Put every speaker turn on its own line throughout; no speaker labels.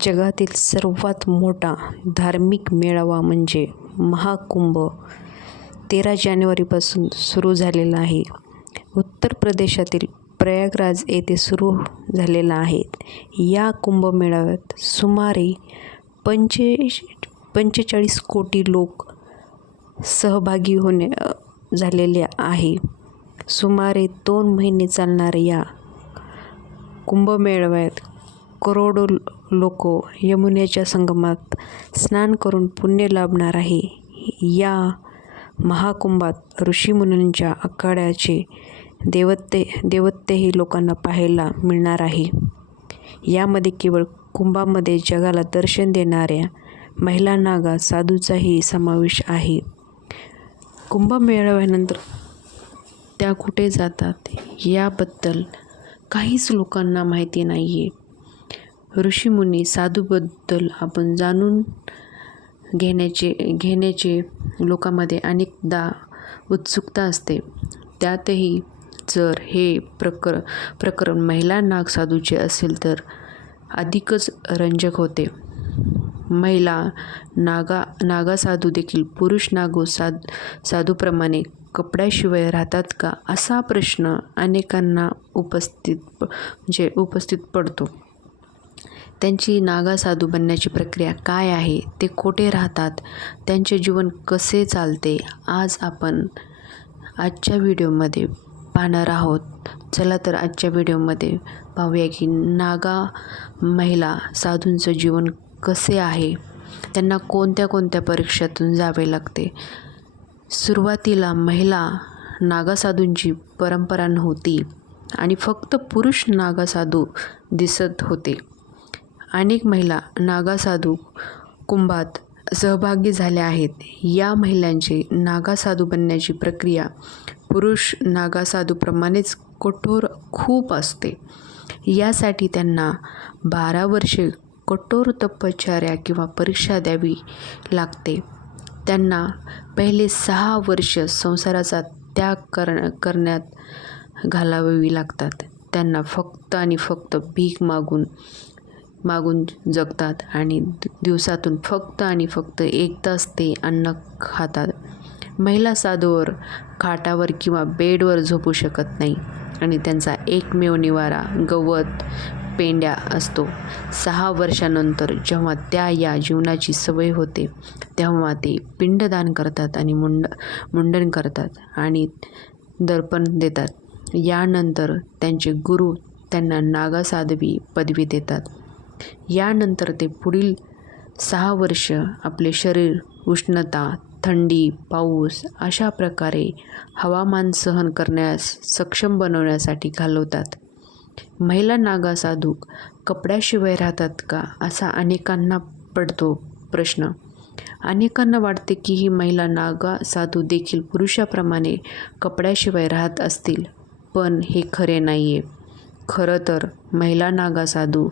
जगातील सर्वात मोठा धार्मिक मेळावा म्हणजे महाकुंभ. तेरा जानेवारीपासून सुरू झालेला आहे. उत्तर प्रदेशातील प्रयागराज येथे सुरू झालेला आहे. या कुंभमेळाव्यात सुमारे पंचे पंचेचाळीस कोटी लोक सहभागी होणे झालेले आहे. सुमारे दोन महिने चालणाऱ्या या कुंभमेळाव्यात करोडो लोक यमुनेच्या संगमात स्नान करून पुण्य लाभणार आहे. या महाकुंभात ऋषीमुनींच्या आखाड्याचे देवते देवत्तेही लोकांना पाहायला मिळणार आहे. यामध्ये केवळ कुंभामध्ये जगाला दर्शन देणाऱ्या महिला नागा साधूचाही समावेश आहे. कुंभमेळाव्यानंतर त्या कुठे जातात याबद्दल काहीच लोकांना माहिती नाही आहे ऋषीमुनी साधूबद्दल आपण जाणून घेण्याचे घेण्याचे लोकांमध्ये अनेकदा उत्सुकता असते. त्यातही जर हे प्रकर प्रकरण महिला नाग साधूचे असेल तर अधिकच रंजक होते. महिला नागा नागा साधू देखील पुरुष नागो साध साधूप्रमाणे कपड्याशिवाय राहतात का असा प्रश्न अनेकांना उपस्थित प- म्हणजे उपस्थित पडतो. त्यांची नागा साधू बनण्याची प्रक्रिया काय आहे ते कोठे राहतात. त्यांचे जीवन कसे चालते आज आपण आजच्या व्हिडिओमध्ये पाहणार आहोत. चला तर आजच्या व्हिडिओमध्ये पाहूया की नागा महिला साधूंचं जीवन कसे आहे. त्यांना कोणत्या कोणत्या परीक्षातून जावे लागते? सुरुवातीला महिला नागासाधूंची परंपरा नव्हती आणि फक्त पुरुष नागासाधू दिसत होते. अनेक महिला नागा साधू कुंभात सहभागी झाल्या आहेत. या महिलांची नागासाधू बनण्याची प्रक्रिया पुरुष नागा साधूप्रमाणेच कठोर खूप असते. यासाठी त्यांना बारा वर्षे कठोर तपश्चर्या किंवा परीक्षा द्यावी लागते. त्यांना पहिले सहा वर्ष संसाराचा त्याग कर करण्यात घालावावी लागतात. त्यांना फक्त आणि फक्त भीक मागून मागून जगतात आणि दिवसातून फक्त आणि फक्त एक तास ते अन्न खातात. महिला साधूवर खाटावर किंवा बेडवर झोपू शकत नाही आणि त्यांचा एकमेव निवारा गवत पेंड्या असतो. सहा वर्षानंतर जेव्हा त्या या जीवनाची सवय होते तेव्हा ते पिंडदान करतात आणि मुंड मुंडन करतात आणि दर्पण देतात. यानंतर त्यांचे गुरु त्यांना नागासाधवी पदवी देतात. यानंतर ते पुढील सहा वर्ष आपले शरीर उष्णता थंडी पाऊस अशा प्रकारे हवामान सहन करण्यास सक्षम बनवण्यासाठी घालवतात. महिला नागा साधू कपड्याशिवाय राहतात का असा अनेकांना पडतो प्रश्न. अनेकांना वाटते की ही महिला नागा साधू देखील पुरुषाप्रमाणे कपड्याशिवाय राहत असतील पण हे खरे नाही आहे खरं तर महिला नागा साधू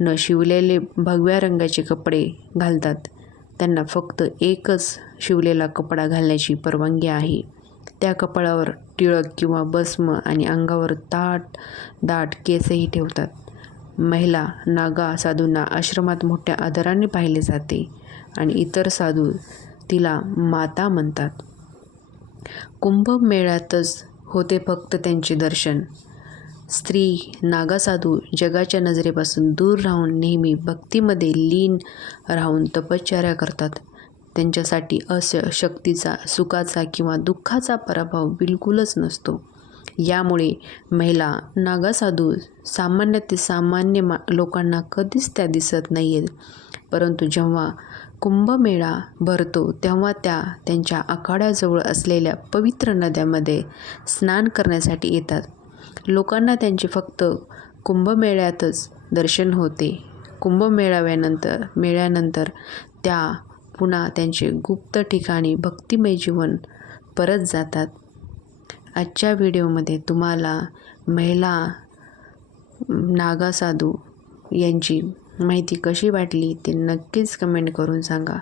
न शिवलेले भगव्या रंगाचे कपडे घालतात. त्यांना फक्त एकच शिवलेला कपडा घालण्याची परवानगी आहे. त्या कपड्यावर टिळक किंवा भस्म आणि अंगावर ताट दाट केसही ठेवतात. महिला नागा साधूंना आश्रमात मोठ्या आदराने पाहिले जाते आणि इतर साधू तिला माता म्हणतात. कुंभमेळ्यातच होते फक्त त्यांचे दर्शन. स्त्री नागासाधू जगाच्या नजरेपासून दूर राहून नेहमी भक्तीमध्ये लीन राहून तपश्चर्या करतात. त्यांच्यासाठी अस शक्तीचा सुखाचा किंवा दुःखाचा पराभव बिलकुलच नसतो. यामुळे महिला नागासाधू सामान्य ते सामान्य मा लोकांना कधीच त्या दिसत नाही आहेत परंतु जेव्हा कुंभमेळा भरतो तेव्हा त्या त्यांच्या आखाड्याजवळ असलेल्या पवित्र नद्यामध्ये स्नान करण्यासाठी येतात. लोकांना त्यांचे फक्त कुंभमेळ्यातच दर्शन होते. कुंभमेळाव्यानंतर मेळ्यानंतर त्या पुन्हा त्यांचे गुप्त ठिकाणी भक्तिमय जीवन परत जातात. आजच्या व्हिडिओमध्ये तुम्हाला महिला नागासाधू यांची माहिती कशी वाटली ते नक्कीच कमेंट करून सांगा.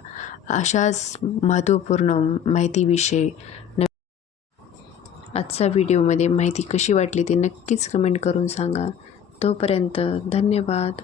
अशाच महत्त्वपूर्ण माहितीविषयी आजचा व्हिडिओमध्ये माहिती कशी वाटली ते नक्कीच कमेंट करून सांगा. तोपर्यंत धन्यवाद.